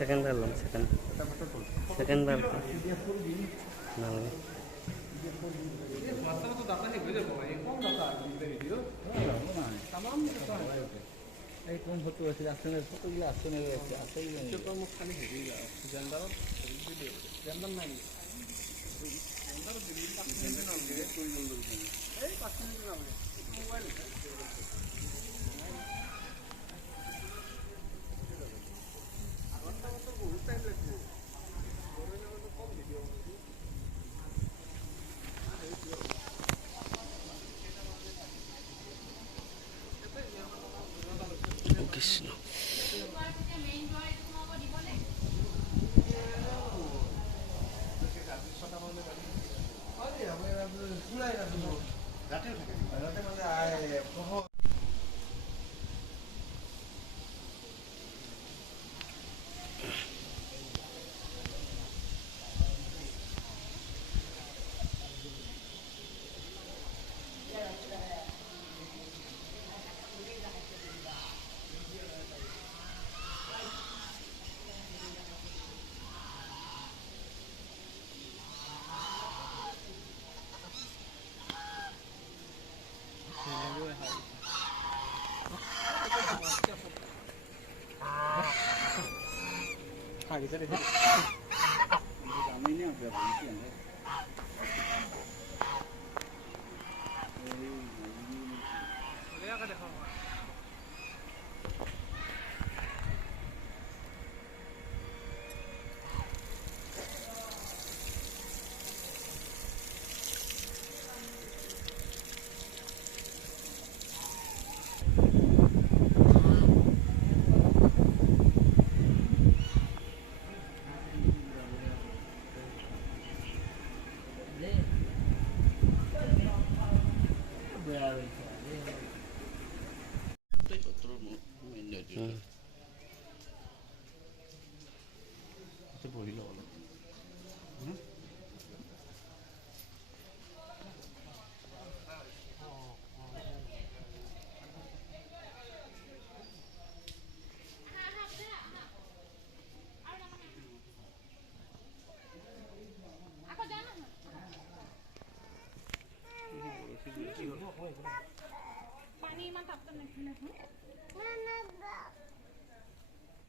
সেকেন্ড আনলাম সেকেন্ড বার নালাগে কোন ফটো আছে আসনের ফটোগুলো আসনের আছে আসল খালি হেরি জেন্ডার জেন্ডার নাই জেন্ডার দিলি 5 মিনিট না লাগে এই 5 মিনিট না লাগে মোবাইল আগরটা তো বহুত টাইম লাগবে বড় না তো কম ভিডিও কৃষ্ণ आगे चले जाने नहीं आता Hmm.